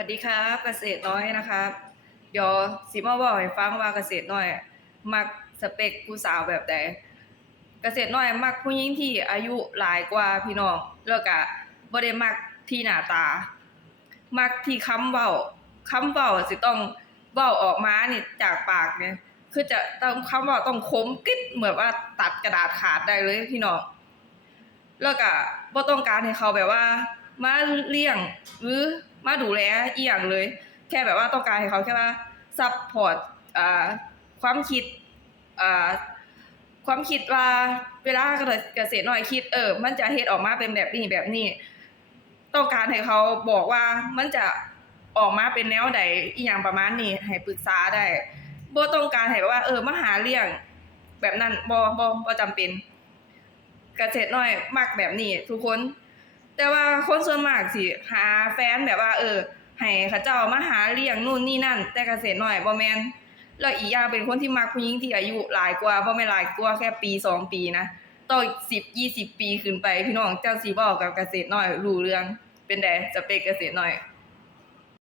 วัสดีครับเกษตรน้อยนะครับเดี๋ยวสิมาบอกให้ฟังว่าเกษตรน้อยมักสเปคผู้สาวแบบใดเกษตรน้อยมักผู้หญิงที่อายุหลายกว่าพี่น้องแล้วก็บ่ได้มักที่หน้าตามักที่คำเว้าสิต้องเว้าออกมานี่จากปากเนี่ยคือจะต้องคำเว้าต้องคมกริบเหมือนว่าตัดกระดาษขาดได้เลยพี่น้อง แล้วก็บ่ต้องการให้เขาแบบว่ามาเลี้ยงหรือมาดูแลอีหยังเลยแค่แบบว่าต้องการให้เขาแค่ว่าซัปพอร์ตอ่าความคิดอ่าความคิดว่าเวลาเกษตรน้อยคิดมันจะเฮ็ดออกมาเป็นแบบนี้ต้องการให้เขาบอกว่ามันจะออกมาเป็นแนวใดอีหยังประมาณนี้ให้ปรึกษาได้บ่ต้องการให้แบบว่ามาหาเลี้ยงแบบนั้นบ่จำเป็น เกษตรน้อยมักแบบนี้ทุกคนแต่ว่าคนส่วนมากสิหาแฟนแบบว่าให้เขาเจ้ามาหาเลี้ยงนู่นนี่นั่นแต่เกษตรน้อยบ่แม่นแล้วอีกอย่างเป็นคนที่มักผู้หญิงที่อายุหลายกว่าบ่แม่นหลายกว่าแค่ปี2ปีนะต้อง10-20 ปีขึ้นไปพี่น้องเจ้าสิเว้ากับเกษตรน้อยรู้เรื่องเป็นไดสเปคเกษตรน้อย